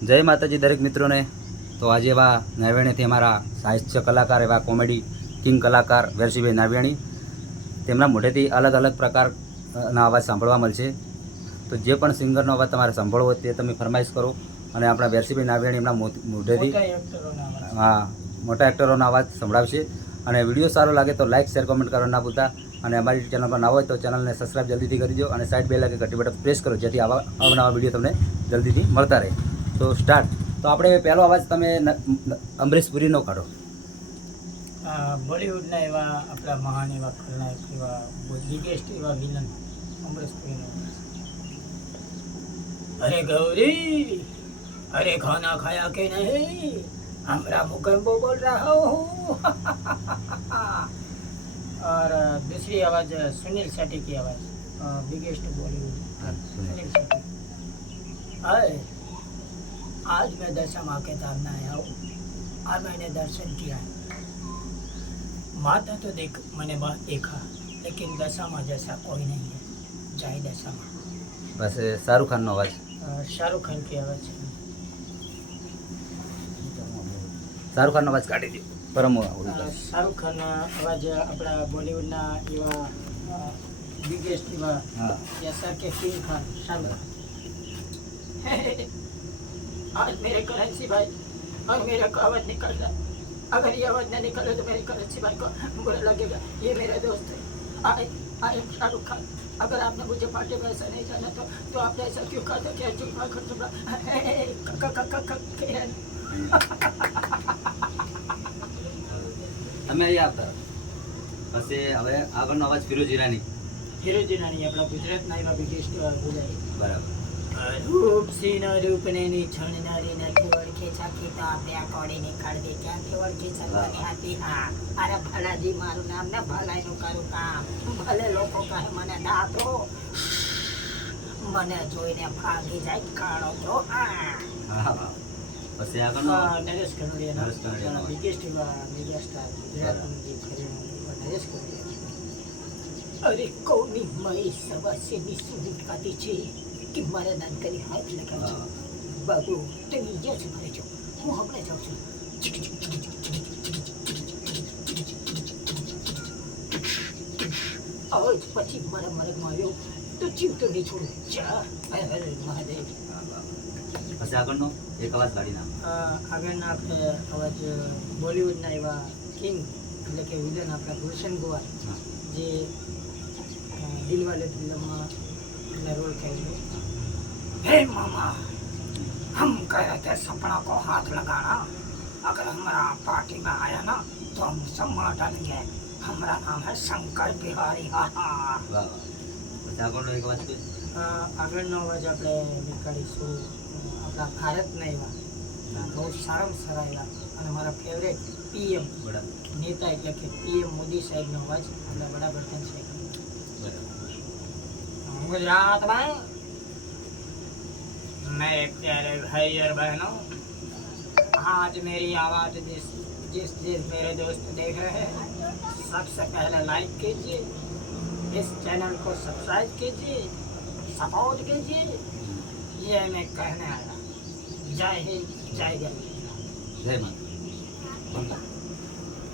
જય માતાજી દરેક મિત્રોને. તો આજે એવા નાવ્યાણીથી અમારા સાહિત્ય કલાકાર એવા કોમેડી કિંગ કલાકાર વેરસીભાઈ નાવ્યાણી તેમના મોઢેથી અલગ અલગ પ્રકારના અવાજ સાંભળવા મળશે. તો જે પણ સિંગરનો અવાજ તમારે સાંભળવો હોય તે તમે ફરમાઈશ કરો અને આપણા વેરસીભાઈ નાવ્યાણી એમના મોઢેથી. હા મોટા એક્ટરોનો અવાજ સંભળાવશે. અને વીડિયો સારો લાગે તો લાઇક શેર કોમેન્ટ કરવા ના ભૂલતા. અને અમારી ચેનલ પર ના હોય તો ચેનલને સબસ્ક્રાઇબ જલ્દીથી કરી દો અને સાઈડ બે લાગે ઘટી બટન પ્રેસ કરો જેથી આવા અવનવા વીડિયો તમને જલ્દીથી મળતા રહે. તો સ્ટાર્ટ તો આપણે પહેલો અવાજ તમે ન- ન- અમરીશ પુરીનો કાઢો આ બોલિવૂડના એવા આપણા મહાન એવા ખલનાયક એવા બિગેસ્ટ એવા વિલન અમરેશ પુરીનો અરે ગૌરી અરે ખાના ખાયા કે નહીં हमरा मुकम्बो बोल रहा हूँ और दूसरी आवाज सुनील शेट्टी की आवाज बिगेस्ट बॉलीवुड सुनील शेट्टी अरे आज मैं दशा माँ के धाम में आया हूँ और मैंने दर्शन किया माता तो देख मैंने बहुत देखा लेकिन दशा माँ जैसा कोई नहीं है जय दशा माँ બસ એ શાહરૂખ ખાનનો અવાજ अ, शाहरुख खान की आवाज है શાહરૂખ ખાનનો અવાજ કાઢી દો પરમ અ, શાહરુખ ખાન અવાજ આપણા બોલિવૂડના એવા બિગેસ્ટ એવા હા जैसा कि किंग खान शाहरुख खान आज मेरे करेंसी भाई और मेरा को आवाज निकल रहा है अगर ये आवाज ना निकले तो मेरे करेंसी भाई को बुरा लगेगा ये मेरा दोस्त है I I am Shahrukh Khan अगर आपने मुझे पार्टी में ऐसा नहीं जाना तो तो आपने ऐसा क्यों कहा था कि चुप कर चुप क क क क किरण તમે અહીંયા આવતા પછી હવે આગળનો અવાજ ફિરોજ ઈરાની હીરોજી નાની આપણા ગુજરાતના એવા બિગેસ્ટ બોલાય બરાબર રૂપ સિંહ રૂપને ની છણનારી નથી ઓળખે છાકી તો આપણે આ કોડી ની ક્યાંથી ઓળખી શકવાની હતી હા અરે ભલાજી મારું નામ ને ભલાઈનું કરું કામ. ભલે લોકો કહે મને દાતો મને જોઈને ભાગી જાય કાળો તો હા હા હા. પછી આગળનો નરેશ કનોડિયા નરેશ કનોડિયાનો બિગેસ્ટ મીડિયા સ્ટાર ગુજરાતનું જે ખરેખર નરેશ કનોડિયા અરે કોની મય સવાસેની સુધી કાઢી છે? કે મારા નાનકાની હાથ લગાવજો. બાબુ તમે જ્યાં છો ઘરે જાઓ હું હમણાં જાઉં છું. આજ પછી મારા મરગમાં આવ્યો. તો જીવતો નહીં છોડું. જા. હર હર મહાદેવ. પછી આગળનો? એક અવાજ કાઢી નાખો. આગળના આપણે અવાજ બોલિવૂડના એવા કિંગ એટલે કે વિલન આપણા ગુલશન ગોવા જે દિલવાલે ફિલ્મમાં એમના રોલ કર્યો હે મામા हम कह रहे थे सपना को हाथ लगाना अगर हमारा पार्टी में आया ना तो हम सब मार डालेंगे हमारा नाम है शंकर बिहारी હા વાહ વાહ પછી આગળનો એક અવાજ કોઈ આગળનો અવાજ આપણે નીકાળીશું આપણા ભારતના એવા બહુ સારામાં સારા એવા અને મારા ફેવરેટ પીએમ બરાબર નેતા એટલે કે પીએમ મોદી સાહેબનો અવાજ આપણા વડાપ્રધાન સાહેબ બરાબર गुजरात में मेरे प्यारे भाई और बहनों आज मेरी आवाज़ जिस जिस जिस मेरे दोस्त देख रहे हैं, सबसे पहले लाइक कीजिए, इस चैनल को सब्सक्राइब कीजिए सपोर्ट कीजिए। ये मैं कहने आया जय हिंद, जय जय जय माता